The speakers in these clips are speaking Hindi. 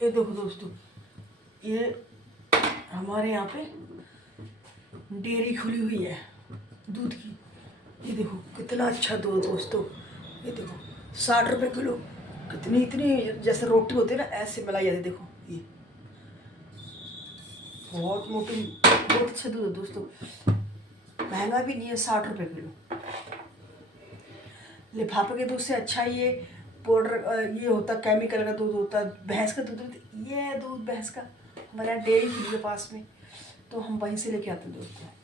ये देखो दोस्तों, ये हमारे यहाँ पे डेयरी खुली हुई है दूध की। ये देखो कितना अच्छा दूध दोस्तों। ये देखो 60 रुपये किलो। कितनी इतनी जैसे रोटी होती है ना, ऐसे मलाई आती है। देखो ये बहुत मोटी, बहुत अच्छा दूध है दोस्तों। महंगा भी नहीं है, 60 रुपये किलो। लिफाफे के दूध से अच्छा ये पाउडर ये होता, केमिकल का दूध होता, भैंस का दूध होता। ये है दूध भैंस का। हमारे यहाँ डेयरी खुली है पास में, तो हम वहीं से लेके आते हैं दोस्तों।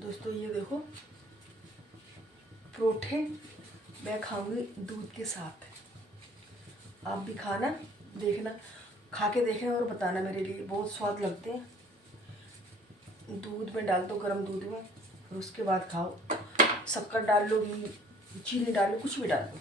दोस्तों ये देखो परोठे मैं खाऊंगी दूध के साथ। आप भी खाना, देखना, खा के देखना और बताना। मेरे लिए बहुत स्वाद लगते हैं। दूध में डाल दो, गर्म दूध में, फिर उसके बाद खाओ। शक्कर डाल लो, चीनी डाल लो, कुछ भी डाल लो।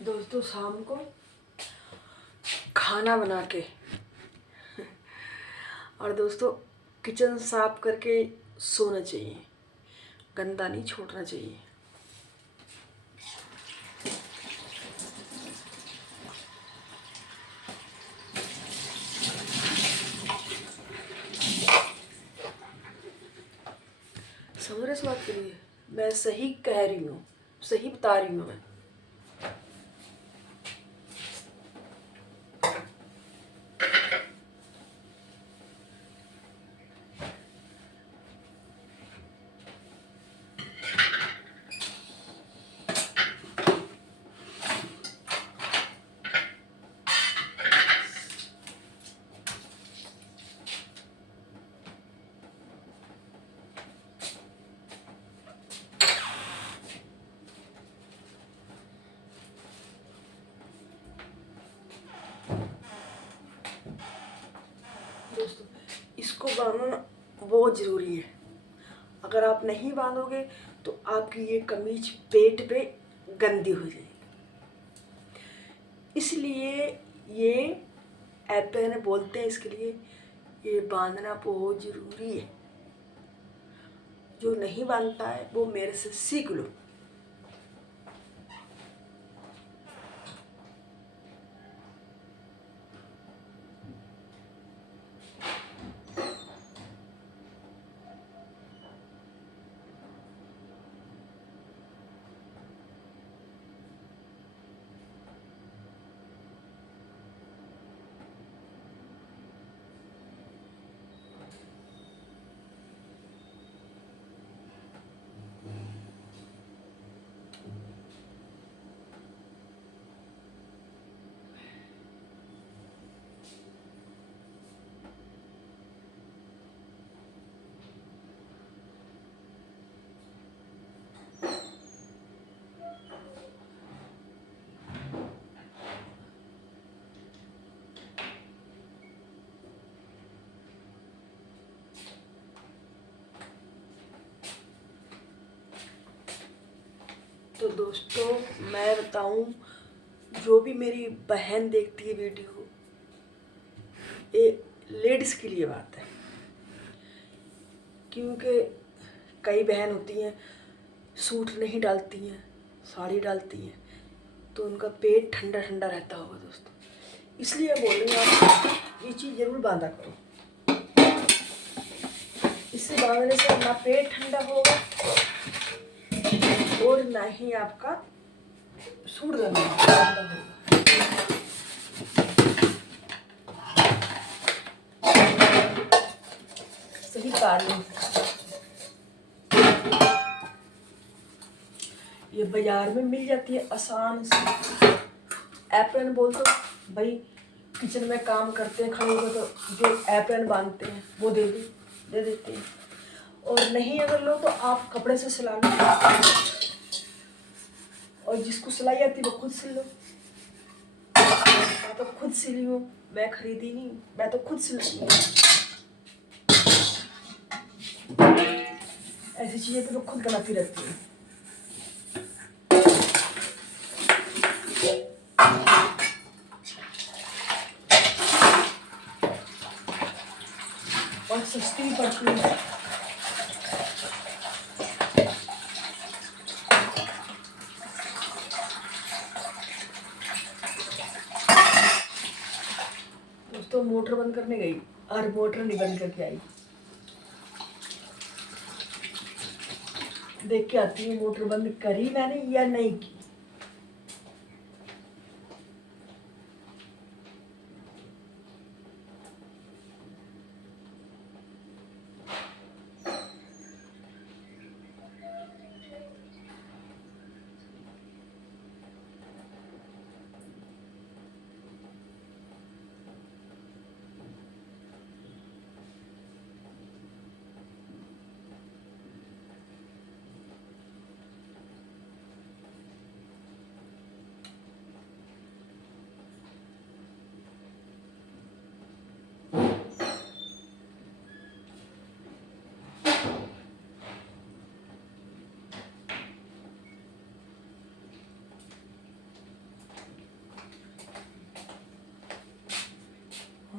दोस्तों शाम को खाना बना के और दोस्तों किचन साफ करके सोना चाहिए, गंदा नहीं छोड़ना चाहिए। समझ रहे इस बात के लिए मैं सही कह रही हूँ, सही बता रही हूँ मैं। दोस्तों इसको बांधना बहुत ज़रूरी है। अगर आप नहीं बांधोगे तो आपकी ये कमीज पेट पे गंदी हो जाएगी। इसलिए ये एप्रन बोलते हैं, इसके लिए ये बांधना बहुत ज़रूरी है। जो नहीं बांधता है वो मेरे से सीख लो। तो दोस्तों मैं बताऊं, जो भी मेरी बहन देखती है वीडियो, ये लेडीज़ के लिए बात है। क्योंकि कई बहन होती हैं सूट नहीं डालती हैं, साड़ी डालती हैं, तो उनका पेट ठंडा ठंडा रहता होगा दोस्तों। इसलिए बोलूँगी आप ये चीज़ ज़रूर बांधा करो। इससे बांधने से ना पेट ठंडा होगा और ना ही आपका सूट ठंडा होगा। सही कारण ये बाजार में मिल जाती है आसान से। एप्रन बोल तो भाई किचन में काम करते हैं खड़े होकर, तो जो एप्रन बांधते हैं वो दे देते हैं। और नहीं अगर लो तो आप कपड़े से सिला लो, और जिसको सिलाई आती है वो खुद सिल लो। मैं तो खुद सिली हूँ, मैं खरीदी नहीं, मैं तो खुद सिलती हूँ। ऐसी चीज़ें तो मैं खुद बनाती रहती हूँ। और सस्ती भी पड़ती है। दोस्तों मोटर बंद करने गई और मोटर नहीं बंद करके आई। देख के आती हूँ मोटर बंद करी मैंने या नहीं की।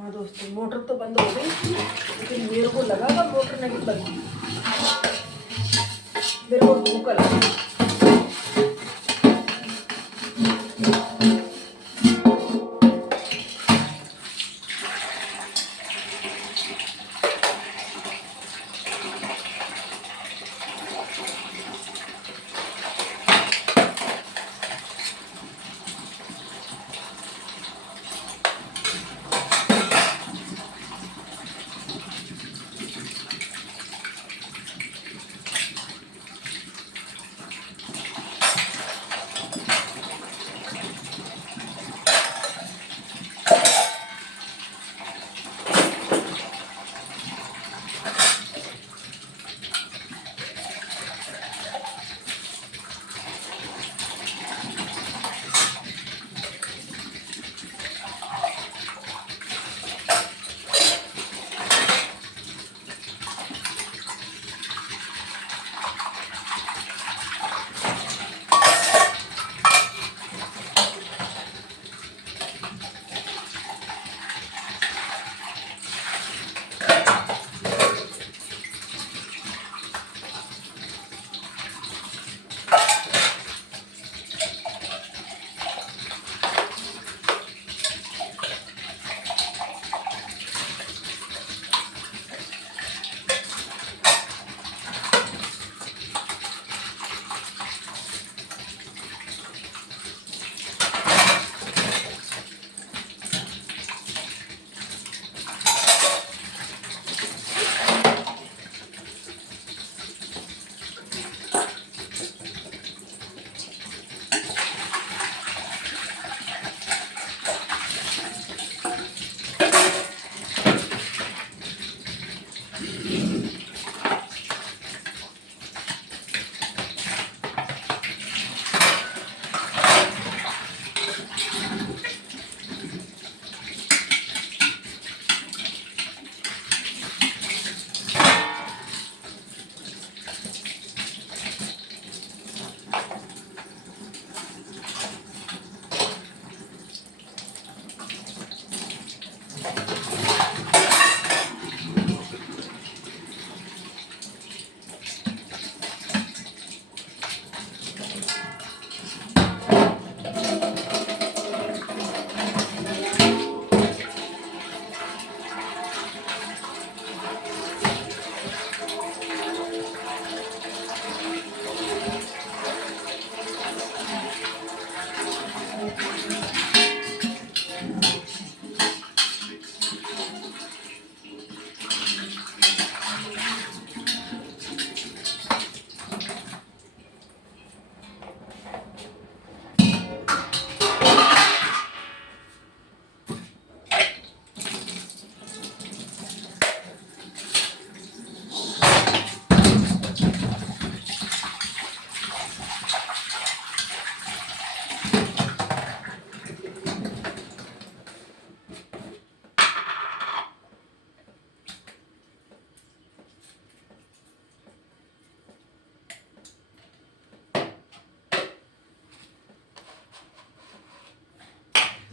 हाँ दोस्तों, मोटर तो बंद हो गई, लेकिन मेरे को लगा था मोटर नहीं बंद हुई। मेरे को भूख लगी।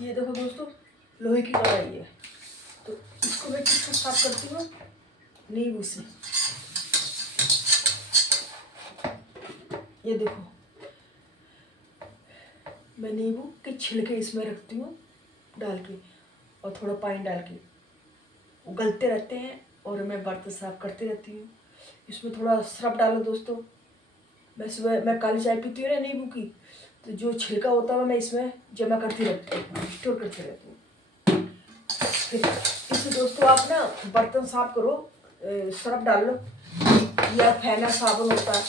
ये देखो दोस्तों, लोहे की कढ़ाई है, तो इसको मैं किसको साफ करती हूँ, नींबू से। ये देखो, मैं नींबू के छिलके इसमें रखती हूँ डाल के, और थोड़ा पानी डाल के उगलते रहते हैं, और मैं बर्तन साफ करती रहती हूँ। इसमें थोड़ा सरफ डालो दोस्तों। मैं सुबह काली चाय पीती हूँ ना नींबू की, तो जो छिलका होता है मैं इसमें जमा करती रहती हूँ, स्टोर करती रहती हूँ। फिर इससे दोस्तों आप ना बर्तन साफ करो, सरफ डाल लो, या फैना साबुन होता है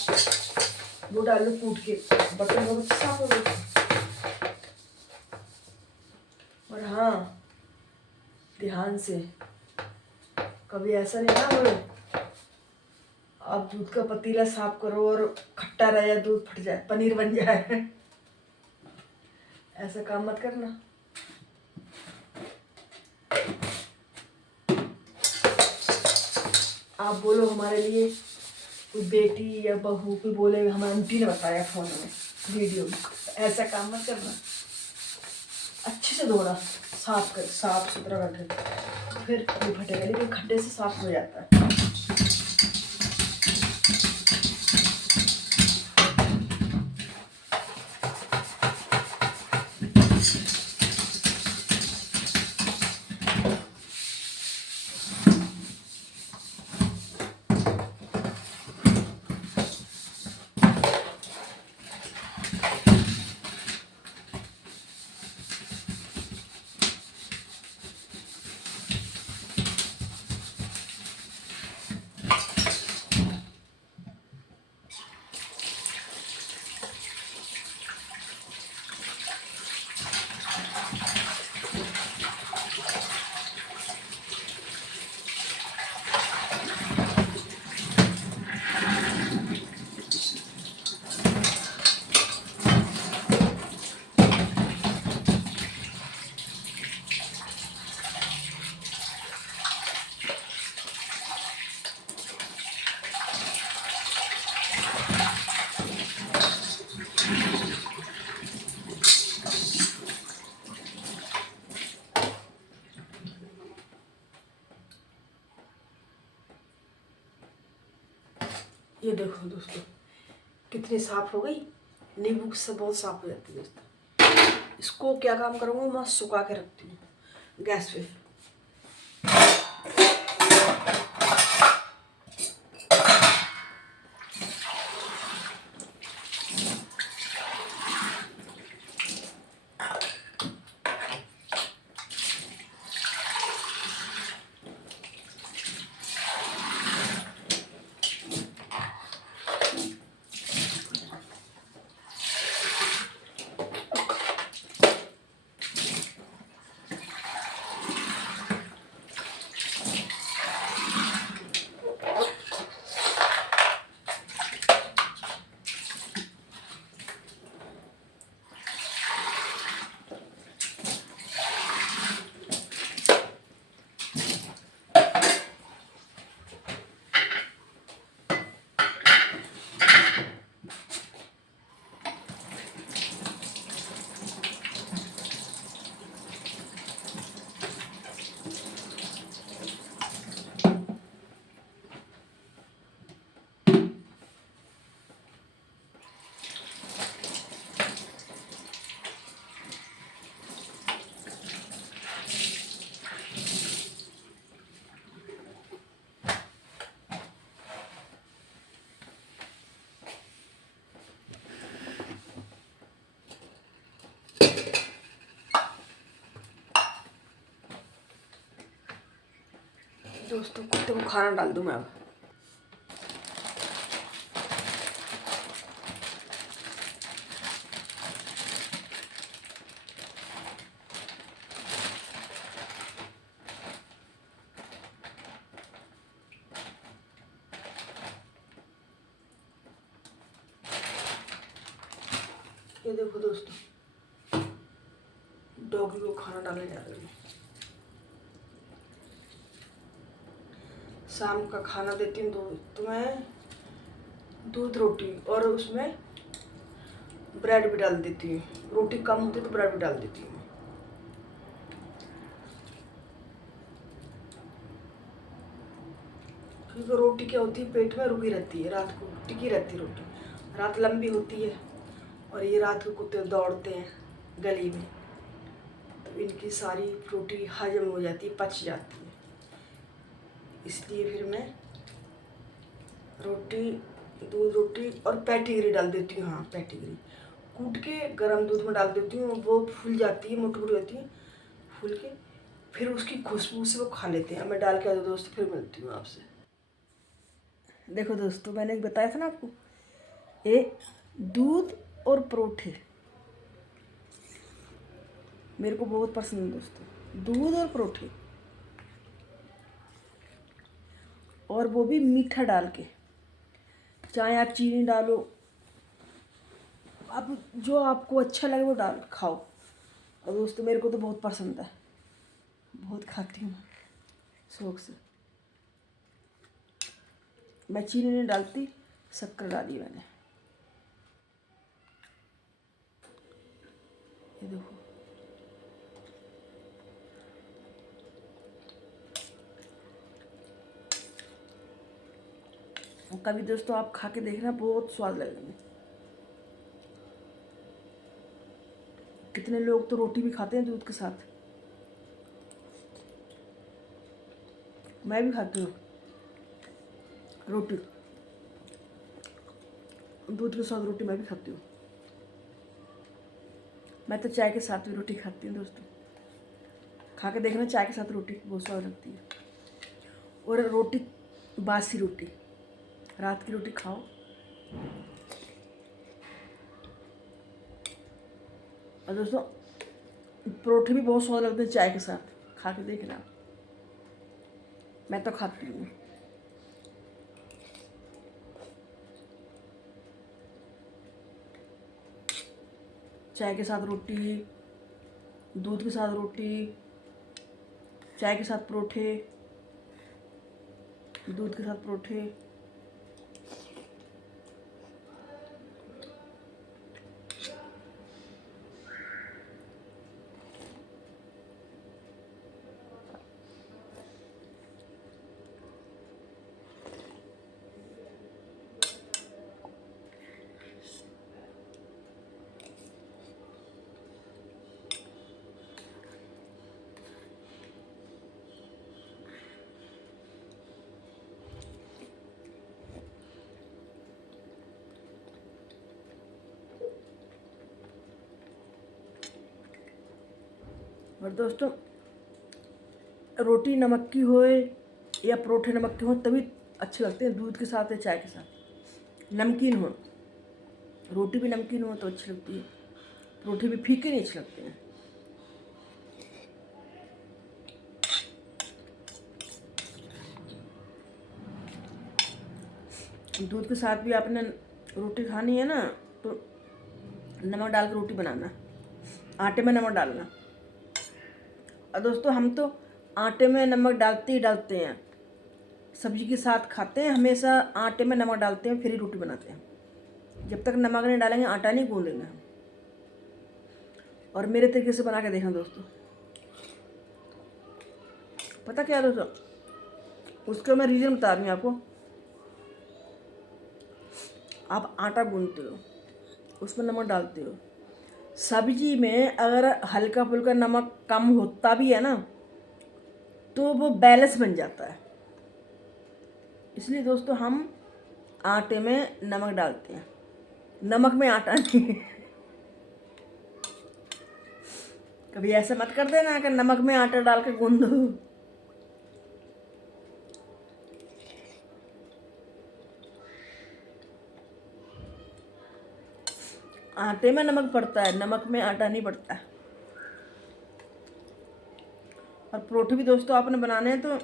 वो डाल लो, कूट के बर्तन बहुत अच्छे साफ हो गए। और हाँ, ध्यान से, कभी ऐसा नहीं ना हो आप दूध का पतीला साफ करो और खट्टा रह जाए, दूध फट जाए, पनीर बन जाए। ऐसा काम मत करना। आप बोलो हमारे लिए कोई बेटी या बहू कोई बोले हमारी आंटी ने बताया फोन में वीडियो में, ऐसा काम मत करना। अच्छे से धोना, साफ सुथरा करके, फिर ये फटेगा, लेकिन खड्डे से साफ हो जाता है। ये देखो दोस्तों कितनी साफ हो गई, नींबू से बहुत साफ हो जाती है दोस्तों। इसको क्या काम करूँगा, मैं सुखा के रखती हूँ गैस पे। दोस्तों कुत्ते को खाना डाल दूँ मैं अब। ये देखो दोस्तों डॉगी को खाना डालने जा रही हूँ। शाम का खाना देती हूँ तुम्हें दूध रोटी, और उसमें ब्रेड भी डाल देती हूँ। रोटी कम होती तो ब्रेड भी डाल देती हूँ। क्योंकि रोटी क्या होती है, पेट में रुकी रहती है, रात को टिकी रहती है रोटी। रात लंबी होती है और ये रात को कुत्ते दौड़ते हैं गली में, तो इनकी सारी रोटी हजम हो जाती है, पच जाती है। इसलिए फिर मैं रोटी, दूध रोटी और पैटीगरी डाल देती हूँ। हाँ, पैटीगरी कूट के गर्म दूध में डाल देती हूँ, वो फूल जाती है, मोटी मोटी होती है, फूल के फिर उसकी खुशबू से वो खा लेते हैं। मैं डाल के आता दोस्तों, फिर मिलती हूँ आपसे। देखो दोस्तों मैंने एक बताया था ना आपको, ये दूध और परोठे मेरे को बहुत पसंद है दोस्तों, दूध और परोठे, और वो भी मीठा डाल के। चाहे आप चीनी डालो, आप जो आपको अच्छा लगे वो डाल खाओ। और दोस्तों मेरे को तो बहुत पसंद है, बहुत खाती हूँ शौक से। मैं चीनी नहीं डालती, शक्कर डाली मैंने। ये देखो कभी दोस्तों आप खा के देखना, बहुत स्वाद लगेंगे। कितने लोग तो रोटी भी खाते हैं दूध के साथ, मैं भी खाती हूँ रोटी, दूध के साथ रोटी मैं भी खाती हूँ। मैं तो चाय के साथ भी रोटी खाती हूँ दोस्तों, खा के देखना चाय के साथ रोटी बहुत स्वाद लगती है। और रोटी, बासी रोटी, रात की रोटी खाओ, और दोस्तों परोठे भी बहुत स्वाद लगते हैं चाय के साथ, खा के देखना। मैं तो खाती हूँ। चाय के साथ रोटी, दूध के साथ रोटी, चाय के साथ परोठे, दूध के साथ परोठे। और दोस्तों रोटी नमक की होए या परोठे नमक के हो तभी अच्छे लगते हैं, दूध के साथ या चाय के साथ। नमकीन हो, रोटी भी नमकीन हो तो अच्छी लगती है, परोठे भी फीके नहीं अच्छे लगते हैं। दूध के साथ भी आपने रोटी खानी है ना, तो नमक डाल के रोटी बनाना, आटे में नमक डालना। और दोस्तों हम तो आटे में नमक डालते ही डालते हैं, सब्जी के साथ खाते हैं हमेशा आटे में नमक डालते हैं, फिर ही रोटी बनाते हैं। जब तक नमक नहीं डालेंगे आटा नहीं गूंदेंगे हम। और मेरे तरीके से बना के देखना दोस्तों, पता क्या दोस्तों, उसका मैं रीज़न बता रही हूँ आपको। आप आटा गूंदते हो, उसमें नमक डालते हो, सब्जी में अगर हल्का फुल्का नमक कम होता भी है ना तो वो बैलेंस बन जाता है। इसलिए दोस्तों हम आटे में नमक डालते हैं, नमक में आटा नहीं। कभी ऐसा मत कर देना कि नमक में आटा डाल के गूंद दो। आटे में नमक पड़ता है, नमक में आटा नहीं पड़ता है। और परोठे भी दोस्तों आपने बनाने हैं तो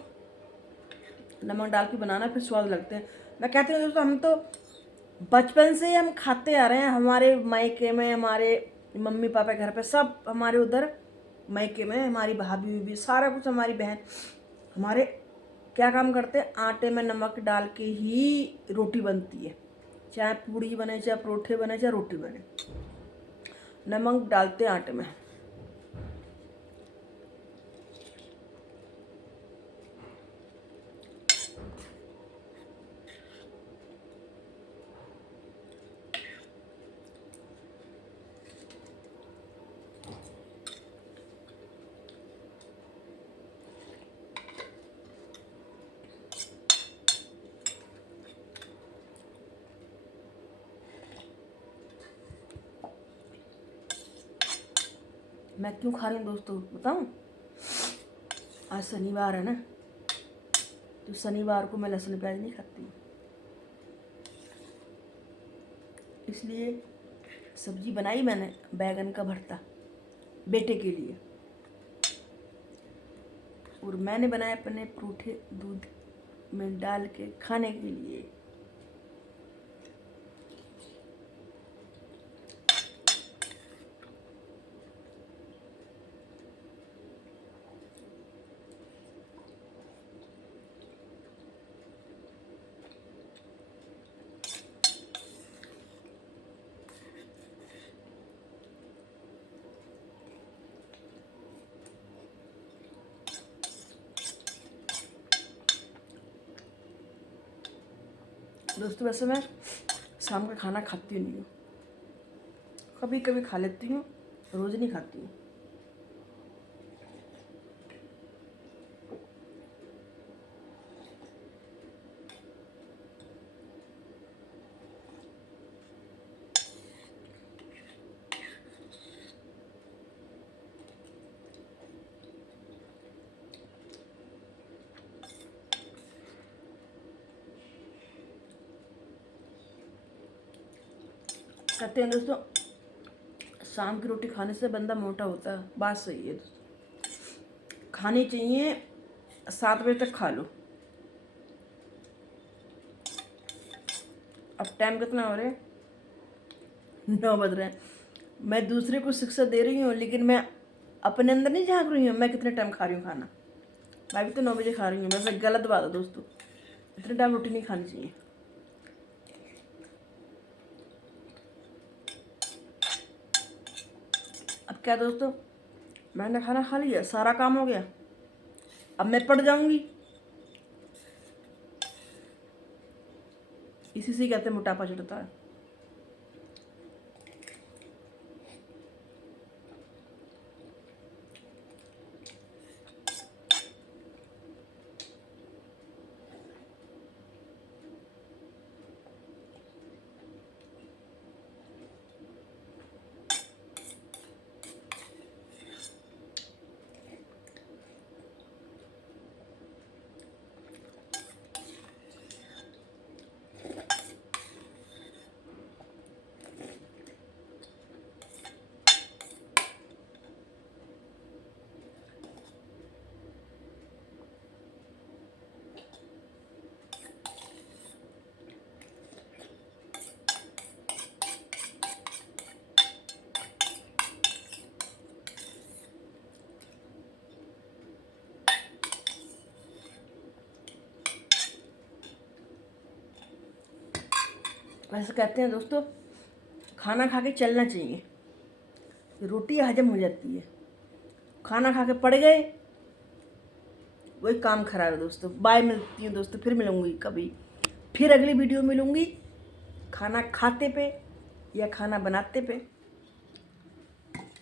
नमक डाल के बनाना, फिर स्वाद लगते हैं। मैं कहती हूँ दोस्तों हम तो बचपन से ही हम खाते आ रहे हैं, हमारे मायके में, हमारे मम्मी पापा घर पे, सब हमारे उधर मायके में हमारी भाभी भी, सारा कुछ हमारी बहन हमारे क्या काम करते हैं, आटे में नमक डाल के ही रोटी बनती है, चाहे पूड़ी बने, चाहे परोठे बने, चाहे रोटी बने, नमक डालते हैं आटे में। मैं क्यों खा रही हूँ दोस्तों बताऊँ? आज शनिवार है ना, तो शनिवार को मैं लहसुन प्याज नहीं खाती हूँ, इसलिए सब्जी बनाई मैंने बैगन का भरता बेटे के लिए, और मैंने बनाए अपने परोठे दूध में डाल के खाने के लिए। दोस्तों वैसे मैं शाम का खाना खाती नहीं हूँ, कभी कभी खा लेती हूँ, रोज़ नहीं खाती हूँ। कहते हैं दोस्तों शाम की रोटी खाने से बंदा मोटा होता है, बात सही है दोस्तों। खानी चाहिए, 7 बजे तक खा लो। अब टाइम कितना हो रहा है, 9 बज रहे हैं। मैं दूसरे को शिक्षा दे रही हूँ, लेकिन मैं अपने अंदर नहीं झांक रही हूँ मैं कितने टाइम खा रही हूँ खाना। मैं भी तो 9 बजे खा रही हूँ, वैसे गलत बात है दोस्तों, इतने टाइम रोटी नहीं खानी चाहिए। अब क्या दोस्तों, मैंने खाना खा लिया, सारा काम हो गया, अब मैं पड़ जाऊंगी। इसी से कहते हैं मोटापा चढ़ता है। वैसे कहते हैं दोस्तों खाना खा के चलना चाहिए, रोटी हजम हो जाती है। खाना खा के पड़ गए, वही काम खराब है दोस्तों। बाय, मिलती हूँ दोस्तों, फिर मिलूँगी कभी, फिर अगली वीडियो मिलूँगी खाना खाते पे या खाना बनाते पे,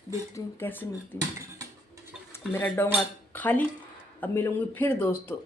देखती हूँ कैसे मिलती हूँ। मेरा डोंगा खाली, अब मिलूँगी फिर दोस्तों।